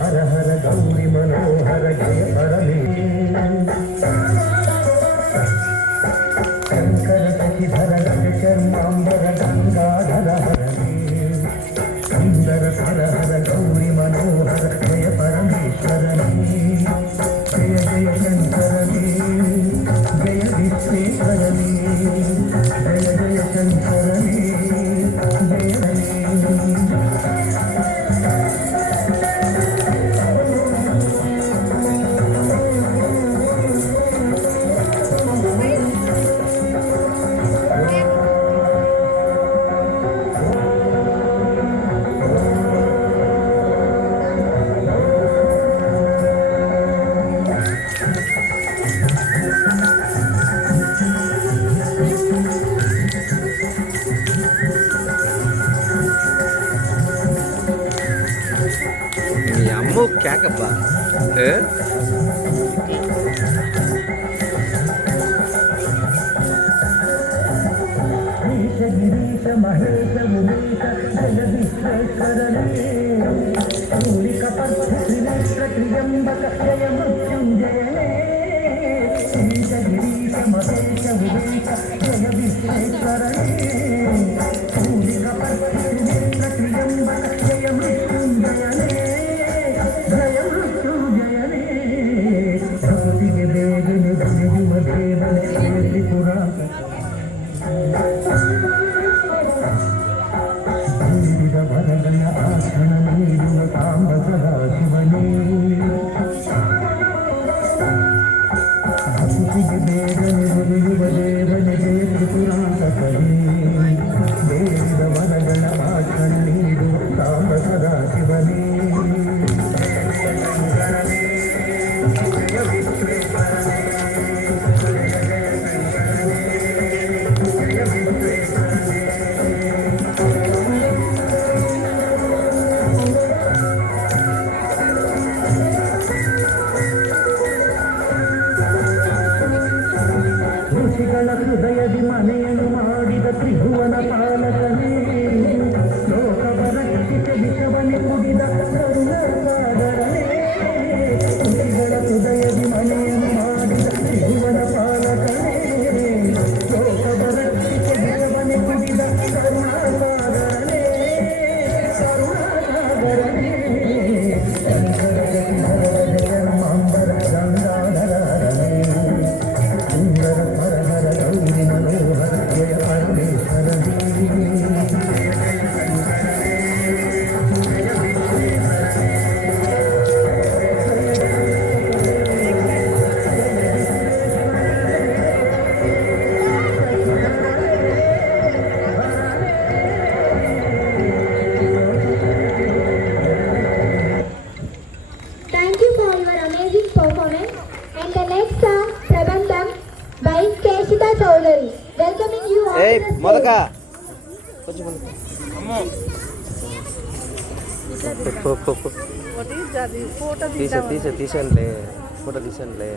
हर हर गौरी मनोहर जय शंकर शशिधर चर्मांबर गंगाधर हरणे सुंदर हर हर गौरी मनोहर जय परमेश्वरने जय जय शंकरने जय विश्वेश्वरने जय जय शंकरने जय अम्मू क्या कब्बा गिरीश महेश उमेश जय विश्वेश्वरने त्रिनेत्र त्र्यंबक जय मृत्युंजयने गिरीश महेश उमेश जय विश्वेश्वरने त्रिनेत्र त्र्यंबक जय मृत्युंजयने जय मृत्युंजयने भक्तिಗೆ ಬೇಗನೆ ಧ್ವನಿಯುವ ದೇವನೇ ತ್ರಿಪುರಾಂತ ವರಗಳ ಆಸನ ನೀಡುವ ಕಾಂಬ ಸದಾ ಶಿವನೇ ಭಕ್ತಿಗೆ ಬೇಗನೆ ಒಲಿಯುವ ದೇವನೇ ತ್ರಿಪುರಾಂತಕನೇ ಬೇಡಿದ ವರಗಳ ಆಸನ ನೀಡುವ ಕಾಂಬ ಸದಾ ಶಿವನೇ ಋಷಿಗಳ ಹೃದಯದಿ ಮನೆಯನ್ನು ಮಾಡಿದ ತ್ರಿಭುವನ ಪಾಲಕನೇ ಲೋಕವ ರಕ್ಷಿತ ವಿಷವನೆ ಕುಡಿದ ಕರುಣಾಸಾಗರನೇ ಋಷಿಗಳ ಹೃದಯದಿ ಮನೆಯನ್ನು ಮಾಡಿದ ತ್ರಿಭುವನ ಪಾಲಕನೇ ಲೋಕವ ರಕ್ಷಿತ ವಿಷವನೆ ಕುಡಿದ ಕರುಣಾಸಾಗರನೇ ಕರುಣಾಸಾಗರನೇ ಶಂಕರ ಜಯರ್ಮಾಂಬರ ಗಂಗಾಧರ सुंदर हर हर गौरी मनोहर जय परमेश्वरने Thank you for your amazing performance. And the next song, Prabandham by Keshita Chaudhary. Welcoming you all A to the మొదక stage. కొంచెం ఫోటో తీసానులే ఫోటో తీసానులే